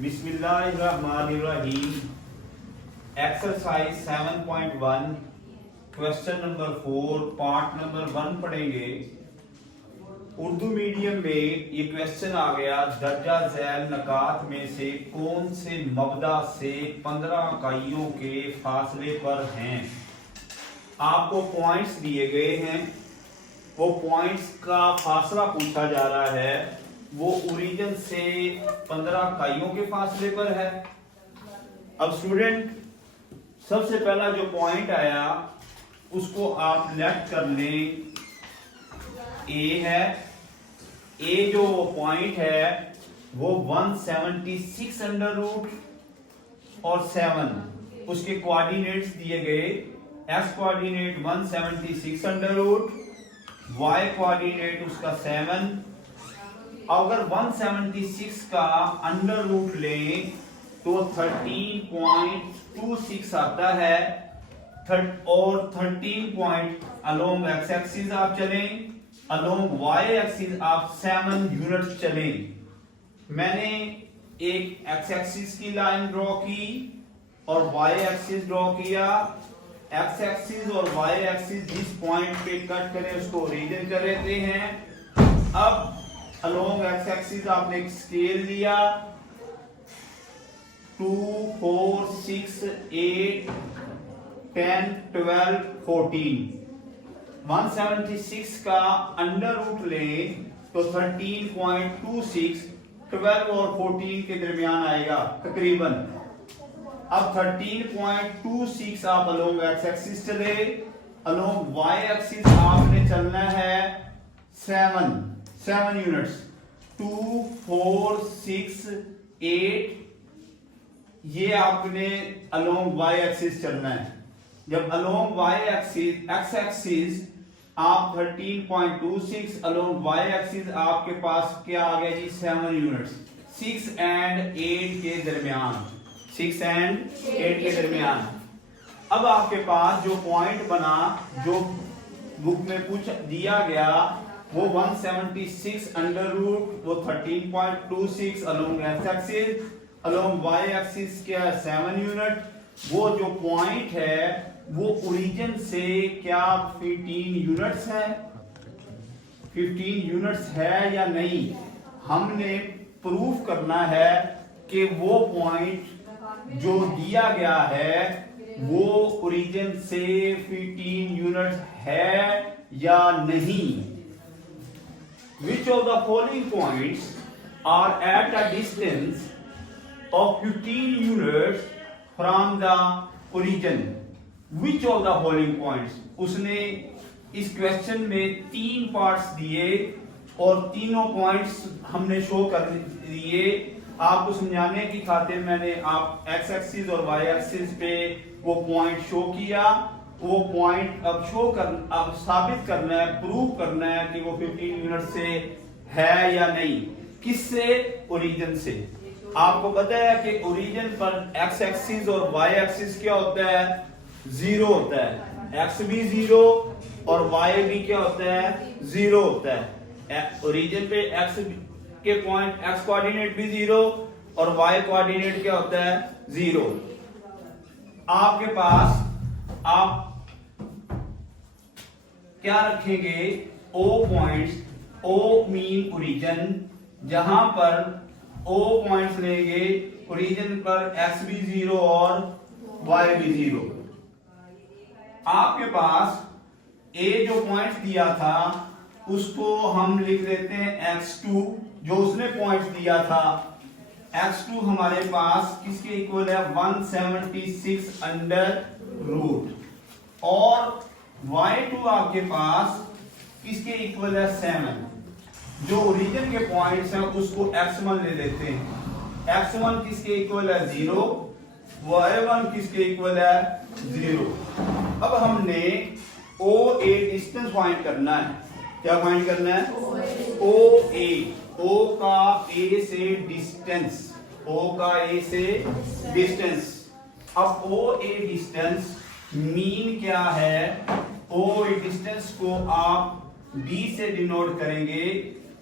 बिस्मिल्लाहिर्रहमानिर्रहीम। Exercise 7.1 question number 4 part number 1 पढ़ेंगे। Urdu medium में ये क्वेश्चन आ गया, दर्जा झैल नकात में से कौन से मबदा से 15 इकाइयों के फासले पर हैं। आपको पॉइंट्स दिए गए हैं, वो पॉइंट्स का फासला पूछा जा रहा है। वो ओरिजिन से 15 इकाइयों के फासले पर है। अब स्टूडेंट, सबसे पहला जो पॉइंट आया उसको आप लेफ्ट कर लें, ए है। ए जो पॉइंट है वो 176 अंडर रूट और 7, उसके कोऑर्डिनेट्स दिए गए। X coordinate 176 under root, y coordinate उसका 7। अगर 176 का अंडर रूट लें तो 13.26 आता है। और 13 पॉइंट अलोंग एक्स एक्सिस आप चलें, अलोंग वाई एक्सिस आप 7 यूनिट्स चलें। मैंने एक एक्स एक्सिस की लाइन ड्रॉ की और वाई एक्सिस ड्रॉ किया। एक्स एक्सिस और वाई एक्सिस जिस पॉइंट पे कट करें उसको ओरिजिन कर देते हैं। अब अलोंग एक्स एक्सिस आपने एक स्केल लिया, 2 4 6 8 10 12 14। 176 का अंडर रूट लें तो 13.26 12 और 14 के दरमियान आएगा तकरीबन। अब 13.26 आप अलोंग एक्स एक्सिस चले, अलोंग वाई एक्सिस आपने चलना है 7 यूनिट्स, 2 4 6 8। ये आपने अलोंग वाई एक्सिस चलना है। जब along y axis x axis आप 13.26, अलोंग वाई एक्सिस आपके पास क्या आ गया जी 7 यूनिट्स, 6 and 8 के दरमियान, 6 and 8 के दरमियान। अब आपके पास जो पॉइंट बना, जो बुक में पूछ दिया गया, वो 176 अंडर रूट, वो 13.26 along x axis, along y axis क्या 7 यूनिट। वो जो पॉइंट है वो ओरिजिन से क्या 15 यूनिट्स है, 15 यूनिट्स है या नहीं, हमने प्रूफ करना है कि वो पॉइंट जो दिया गया है वो ओरिजिन से 15 यूनिट्स है या नहीं। Which of the following points are at a distance of 15 units from the origin? Which of the following points? उसने इस क्वेश्चन में 3 पार्ट्स दिए और तीनों पॉइंट्स हमने शो कर दिए। आपको समझाने की खातिर मैंने आप एक्स एक्सिस और वाई एक्सिस पे वो पॉइंट शो किया। वो पॉइंट अब साबित करना है, प्रूव करना है कि वो 15 यूनिट से है या नहीं। किससे? ओरिजिन से। आपको पता है कि ओरिजिन पर एक्स एक्सिस और वाई एक्सिस क्या होता है, 0 होता है। एक्स भी 0 और वाई भी क्या होता है, 0 होता है। ओरिजिन पे एक्स के पॉइंट एक्स कोऑर्डिनेट भी 0 और वाई कोऑर्डिनेट क्या होता है, 0। आपके पास आप क्या रखेंगे, O points, O mean origin, जहां पर O पॉइंट्स लेंगे ओरिजिन पर x भी 0 और y भी 0। आपके पास A जो पॉइंट्स दिया था उसको हम लिख लेते हैं x2, जो उसने पॉइंट्स दिया था। x2 हमारे पास किसके इक्वल है, 176 अंडर रूट, और y2 आपके पास किसके इक्वल है, 7। जो ओरिजिन के पॉइंट्स हैं उसको x1 ले लेते हैं। x1 किसके इक्वल है, 0, y1 किसके इक्वल है, 0। अब हमने OA डिस्टेंस फाइंड करना है। क्या फाइंड करना है, OA, O का A से डिस्टेंस, O का A से डिस्टेंस। अब OA डिस्टेंस मीन क्या है, OA डिस्टेंस को आप D से डिनोट करेंगे।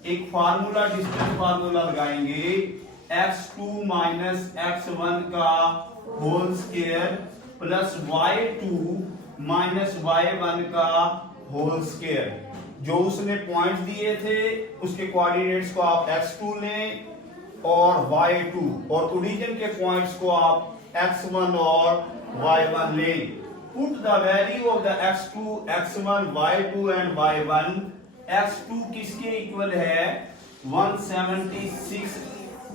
एक फार्मूला, डिस्टेंस फार्मूला लगाएंगे x2 माइनस x1 का whole square plus y2 minus y1 का होल स्क्वायर। जो उसने पॉइंट दिए थे उसके कोऑर्डिनेट्स को आप x2 लें और y2, और ओरिजिन के पॉइंट्स को आप x1 और y1 लें। Put the value of the x2, x1, y2 and y1। x2 किसके इक्वल है? 176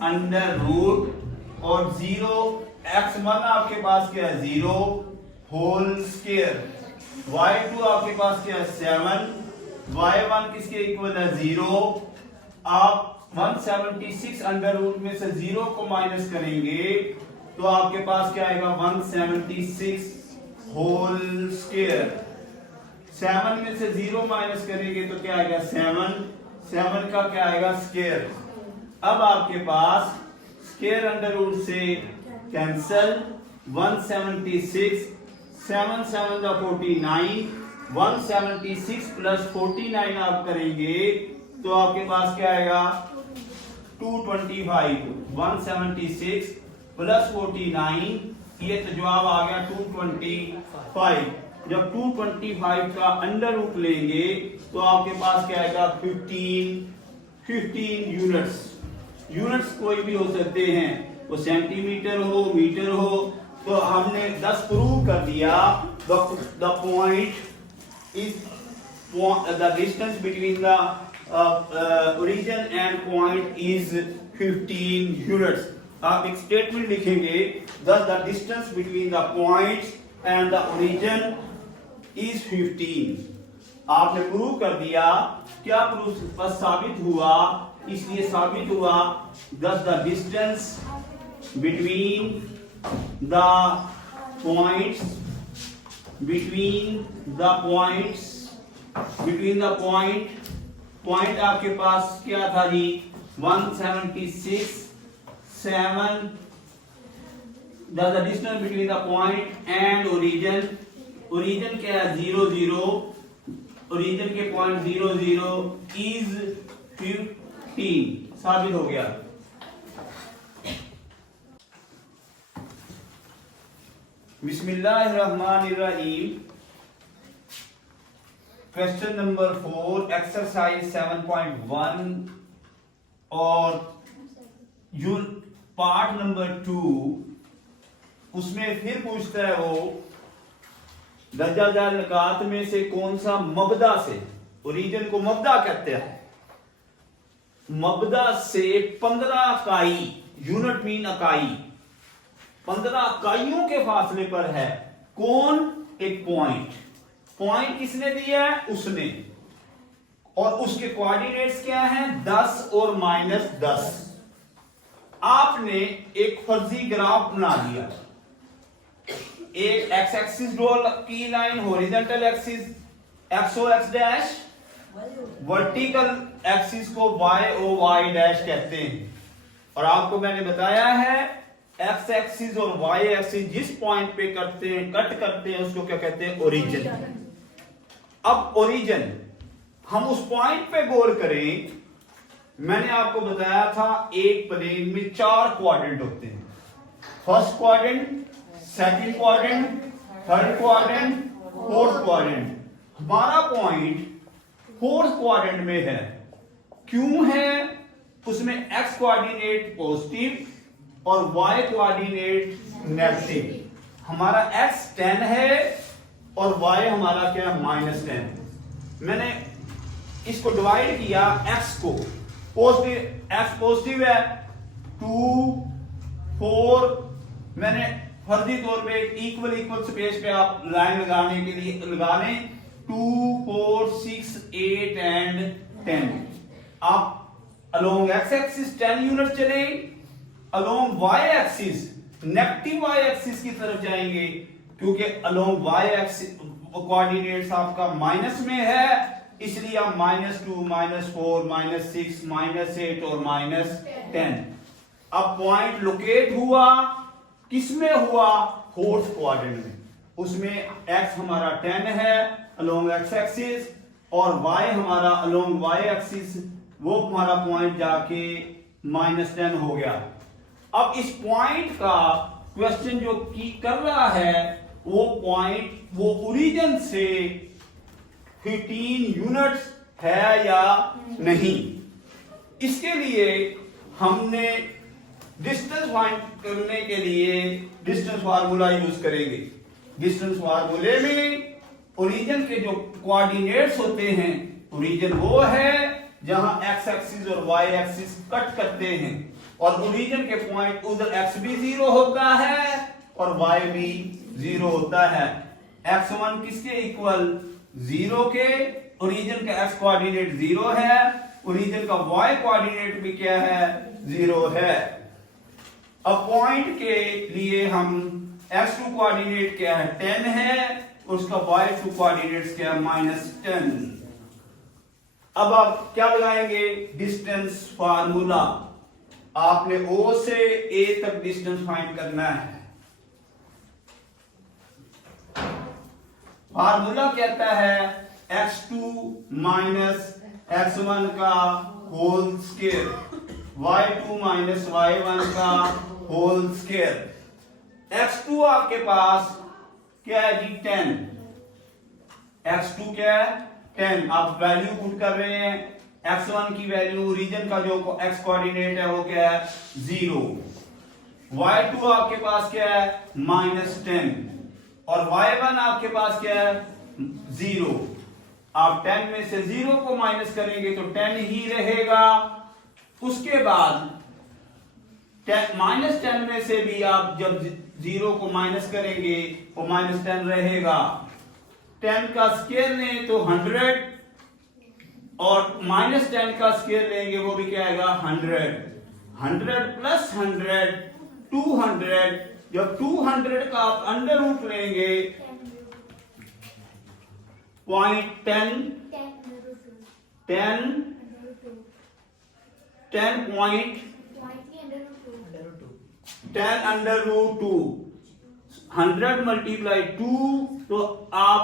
अंडर रूट, और 0 x1 आपके पास क्या है? 0 होल स्क्वायर। y2 आपके पास क्या है? 7। y1 किसके इक्वल है? 0। आप 176 अंडर रूट में से 0 को माइनस करेंगे तो आपके पास क्या आएगा? 176 होल स्क्वायर। 7 में से 0 माइनस करेंगे तो क्या आएगा? 7 का क्या आएगा? स्क्वायर। अब आपके पास स्क्वायर अंडर रूट से कैंसल, 176, 7 7 49, 176 प्लस 49 आप करेंगे तो आपके पास क्या आएगा? 225। 176 प्लस 49, ये तो जवाब आ गया 225। जब 225 का अंडर रूट लेंगे तो आपके पास क्या आएगा? 15 यूनिट्स। यूनिट्स कोई भी हो सकते हैं, वो सेंटीमीटर हो, मीटर हो। तो हमने 10 प्रूव कर दिया the point is the distance between the origin and point is 15 units। आप एक स्टेटमेंट लिखेंगे, thus the distance between the points and the origin is 15। आपने प्रूव कर दिया। क्या प्रूफ साबित हुआ? इसलिए साबित हुआ thus the distance between the points point आपके पास क्या था जी? 176, 7, the distance between the point and origin। origin क्या है? 0 0। origin के पॉइंट 0 0 is 15। साबित हो गया। बिस्मिल्लाहिर्रहमानिर्रहीम। क्वेश्चन नंबर 4, एक्सरसाइज 7.1 और पार्ट नंबर 2, उसमें फिर पूछता है वो दर्जादार निकात में से कौन सा मबदा से, ओरिजिन को मबदा कहते हैं, मबदा से 15 इकाई, यूनिट मीन इकाई, 15 इकाइयों के फासले पर है। कौन? एक पॉइंट। पॉइंट किसने दिया है? उसने। और उसके कोऑर्डिनेट्स क्या हैं? 10 और -10। आपने एक फर्जी ग्राफ बना दिया। एक एक्स एक्सिस ड्रॉ की line, horizontal axis x O X dash, vertical axis को वाई ओ वाई डैश कहते हैं। और आपको मैंने बताया है एक्स एक्सिस और वाई एक्सिस जिस पॉइंट पे करते हैं, कट करते हैं, उसको क्या कहते हैं? ओरिजिन। अब ओरिजिन, हम उस पॉइंट पे गौर करें। मैंने आपको बताया था एक प्लेन में 4 क्वाड्रेंट होते हैं। First quadrant, second quadrant, third quadrant, fourth quadrant. हमारा पॉइंट फोर्थ क्वाड्रेंट में है। क्यों है? उसमें एक्स कोऑर्डिनेट पॉजिटिव और वाई कोऑर्डिनेट नेगेटिव। हमारा एक्स 10 है और y हमारा क्या है? -10। मैंने इसको डिवाइड किया, x को पॉजिटिव, x पॉजिटिव है 2 4। मैंने फर्जी तौर पे इक्वल स्पेस पे आप लाइन लगाने के लिए लगा लें 2 4 6 8 एंड 10। आप अलोंग x एक्सिस 10 यूनिट चले, along y axis negative y axis की तरफ जाएंगे, क्योंकि अलोंग y एक्सिस कोऑर्डिनेट्स आपका माइनस में है, इसलिए आप -2 -4 -6 -8 और -10। अब पॉइंट लोकेट हुआ किसमें हुआ? फोर्थ क्वाड्रेंट में। उसमें x हमारा 10 है अलोंग x एक्सिस और y हमारा अलोंग y एक्सिस, वो हमारा पॉइंट जाके -10 हो गया। अब इस पॉइंट का क्वेश्चन जो की कर रहा है वो पॉइंट वो ओरिजिन से 15 यूनिट्स है या नहीं। इसके लिए हमने डिस्टेंस फाइंड करने के लिए डिस्टेंस फार्मूला यूज करेंगे। डिस्टेंस फार्मूले में ओरिजिन के जो कोऑर्डिनेट्स होते हैं, ओरिजिन वो है जहां एक्स एक्सिस और वाई एक्सिस कट करते हैं और ओरिजिन के पॉइंट उधर एक्स भी 0 होता है और वाई भी 0 होता है। x1 किसके इक्वल 0 के, ओरिजिन का x कोऑर्डिनेट 0 है, ओरिजिन का y कोऑर्डिनेट भी क्या है 0 है। अब पॉइंट के लिए हम x2 कोऑर्डिनेट क्या है 10 है, उसका y2 कोऑर्डिनेट क्या है -10। अब आप क्या लगाएंगे डिस्टेंस फार्मूला। आपने O से A तक डिस्टेंस फाइंड करना है। फार्मूला कहता है x2 माइनस x1 का whole square, y2 minus y1 का होल स्क्वायर। x2 आपके पास क्या है जी 10, x2 क्या है 10। आप वैल्यू पुट कर रहे हैं, x1 की वैल्यू ओरिजिन का जो x कोऑर्डिनेट है वो क्या है 0, y2 आपके पास क्या है -10 और y1 आपके पास क्या है 0। आप 10 में से 0 को माइनस करेंगे तो 10 ही रहेगा। उसके बाद -10 में से भी आप जब 0 को माइनस करेंगे वो -10 रहेगा। 10 का स्क्वायर लें तो 100 और -10 का स्क्वायर लेंगे वो भी क्या आएगा 100। 100 प्लस 100 200। जब 200 का आप अंडर रूट लेंगे 0.10 10 अंडर रूट 2 100 मल्टीप्लाई 2 तो आप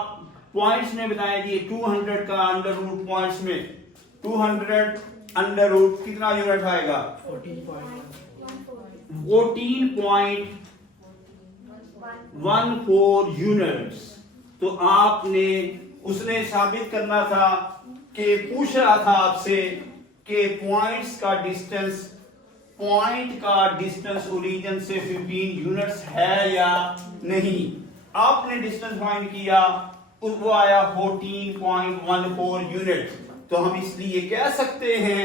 पॉइंट्स में बताएं जी 200 का अंडर रूट पॉइंट्स में 200 अंडर रूट कितना यूनिट आएगा 14.14 यूनिट्स। तो आपने उसने साबित करना था कि पूछ रहा था आपसे कि पॉइंट का डिस्टेंस ओरिजिन से 15 यूनिट्स है या नहीं। आपने डिस्टेंस फाइंड किया वो आया 14.14 यूनिट। तो हम इसलिए कह सकते हैं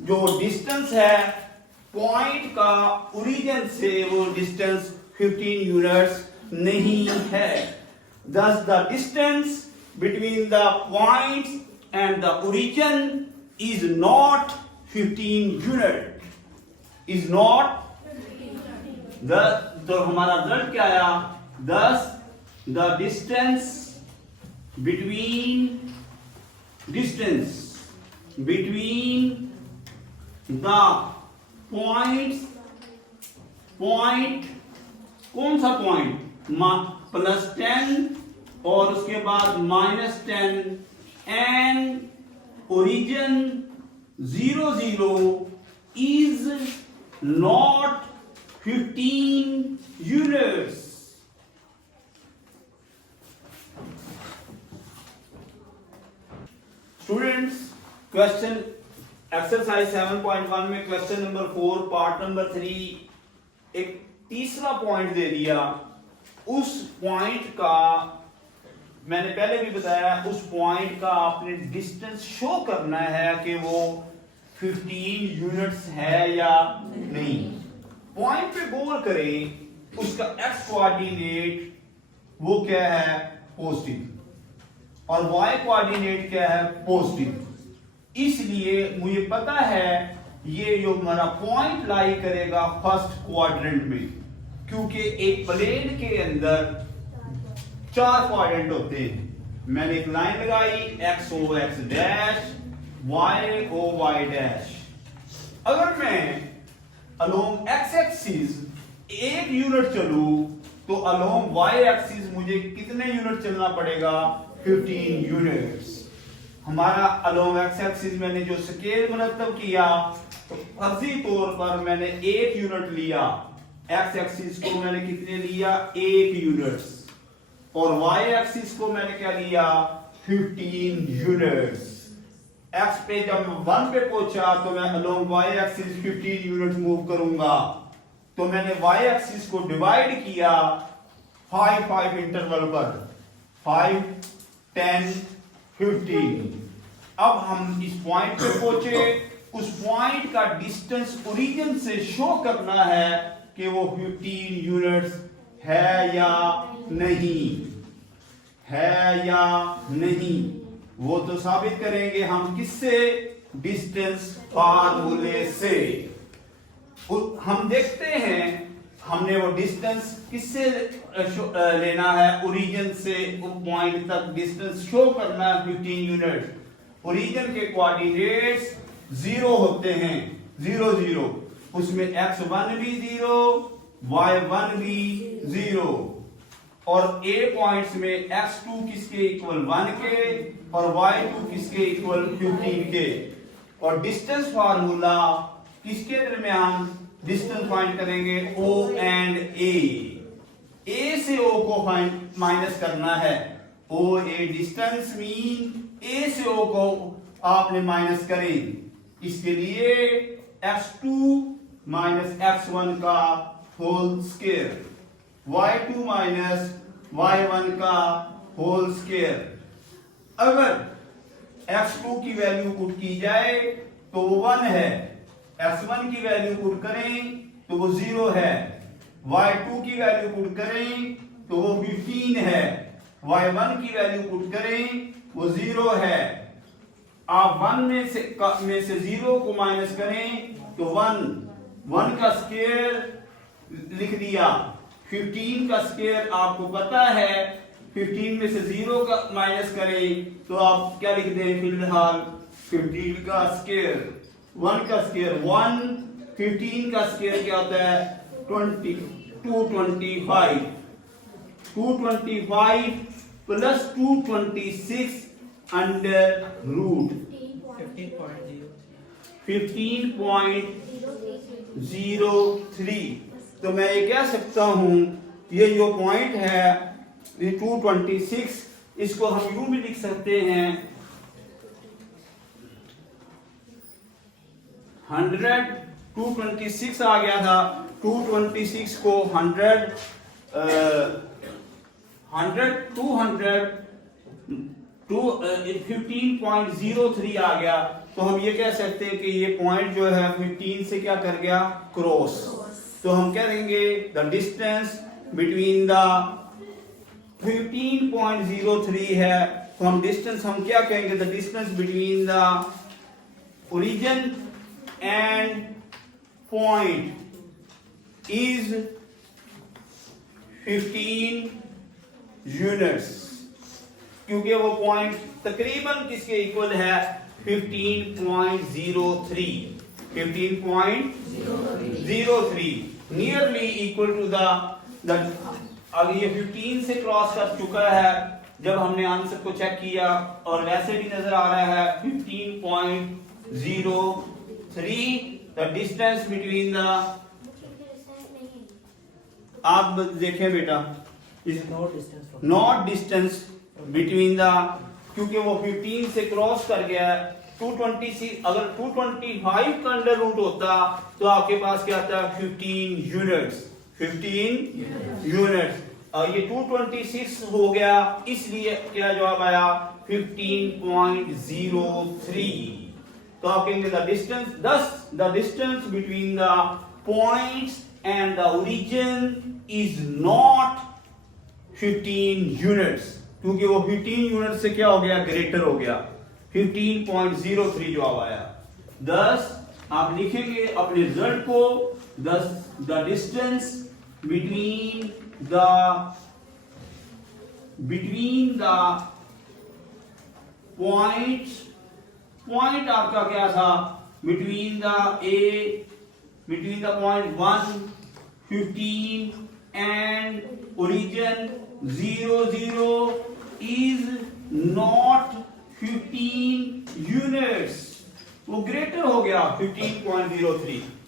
जो डिस्टेंस है पॉइंट का ओरिजिन से वो डिस्टेंस 15 यूनिट्स नहीं है। Thus the distance between the points and the origin is not 15 unit, is not the तो हमारा रिजल्ट क्या आया 10 the distance between the point कौन सा पॉइंट +10 और उसके बाद -10 and origin 0 0 is not 15 units। Students question exercise 7.1 में क्वेश्चन नंबर 4 पार्ट नंबर 3 एक तीसरा पॉइंट दे दिया। उस पॉइंट का मैंने पहले भी बताया, उस पॉइंट का आपने डिस्टेंस शो करना है कि वो 15 यूनिट्स है या नहीं। पॉइंट पे गोल करें, उसका एक्स कोऑर्डिनेट वो क्या है पॉजिटिव और वाई कोऑर्डिनेट क्या है पॉजिटिव। इसलिए मुझे पता है ये जो हमारा पॉइंट लाई करेगा फर्स्ट क्वाड्रेंट में, क्योंकि एक प्लेन के अंदर 4 क्वाड्रेंट होते हैं। मैंने एक लाइन लगाई X O X dash Y O Y dash. अगर मैं अलोंग एक्स एक्सिस 1 यूनिट चलूं तो अलोंग वाई एक्सिस मुझे कितने यूनिट चलना पड़ेगा 15 यूनिट्स। हमारा अलोंग एक्स एक्सिस मैंने जो स्केल मुरतब किया तो फर्जी तौर पर मैंने 1 यूनिट लिया, एक्स एक्सिस को मैंने कितने लिया 1 यूनिट्स, और वाई एक्सिस को मैंने क्या लिया 15 यूनिट्स। एक्स पे जब 1 पे पहुंचा तो मैं along y axis 15 unit move करूंगा, तो मैंने वाई एक्सिस को डिवाइड किया 5 इंटरवल पर, 5 10 15। अब हम इस पॉइंट पे पहुंचे, उस पॉइंट का डिस्टेंस ओरिजिन से शो करना है कि वो 15 यूनिट्स है या नहीं, है या नहीं, वो तो साबित करेंगे हम किससे, डिस्टेंस फार्मूले से। हम देखते हैं हमने वो डिस्टेंस किससे लेना है, ओरिजिन से उस पॉइंट तक डिस्टेंस शो करना है 15 यूनिट। ओरिजिन के कोऑर्डिनेट्स 0 होते हैं, 0 0, उसमें x1 भी 0, y1 भी 0, और a पॉइंट्स में x2 किसके इक्वल 1 के और y2 किसके इक्वल 15 के। और डिस्टेंस फार्मूला किसके दरमियान डिस्टेंस फाइंड करेंगे, O एंड A से O को माइनस करना है, OA डिस्टेंस मीन A से O को आपने माइनस करें। इसके लिए x2 माइनस x1 का whole square, y2 minus y1 का होल स्क्वायर। अगर x2 की वैल्यू पुट की जाए तो वो 1 है, x1 की वैल्यू पुट करें तो वो 0 है, y2 की वैल्यू पुट करें तो वो 15 है, y1 की वैल्यू पुट करें वो 0 है। आप 1 में से 0 को माइनस करें तो 1 का स्क्वायर लिख दिया, 15 का स्क्वायर आपको पता है, 15 में से 0 का माइनस करें तो आप क्या लिख दें फिलहाल 15 का स्क्वायर, 1 का स्क्वायर 1, 15 का स्क्वायर क्या होता है 225, 225 प्लस 226 अंडर रूट 15.03। तो मैं ये कह सकता हूं ये जो पॉइंट है ये 226, इसको हम यूं भी लिख सकते हैं 100, 226 आ गया था, 226 को 15.03 आ गया। तो हम ये कह सकते हैं कि ये पॉइंट जो है 15 से क्या कर गया क्रॉस। तो हम कह देंगे द डिस्टेंस बिटवीन द 15.03 है, तो हम डिस्टेंस हम क्या कहेंगे, the distance between the origin and point is 15 units, क्योंकि वो पॉइंट तकरीबन किसके इक्वल है 15.03, 15.03 नियरली इक्वल टू द अब ये 15 से क्रॉस कर चुका है जब हमने आंसर को चेक किया, और वैसे भी नजर आ रहा है 15.03 द डिस्टेंस बिटवीन द, आप देखें बेटा is not distance between the, क्योंकि वो 15 से क्रॉस कर गया है 226, अगर 225 का अंडर रूट होता तो आपके पास क्या आता 15 यूनिट्स, 15 यूनिट्स, और ये 226 हो गया, इसलिए क्या जवाब आया 15.03। तो आप कहेंगे the distance, thus the distance between the points and the origin is not 15 units, क्योंकि वो 15 यूनिट से क्या हो गया ग्रेटर हो गया, 15.03 जवाब आया। thus आप लिखेंगे अपने रिजल्ट को, thus the distance between the points, point आपका क्या था between the point 1, 15 and origin 0 0 is not 15 units, वो ग्रेटर हो गया 15.03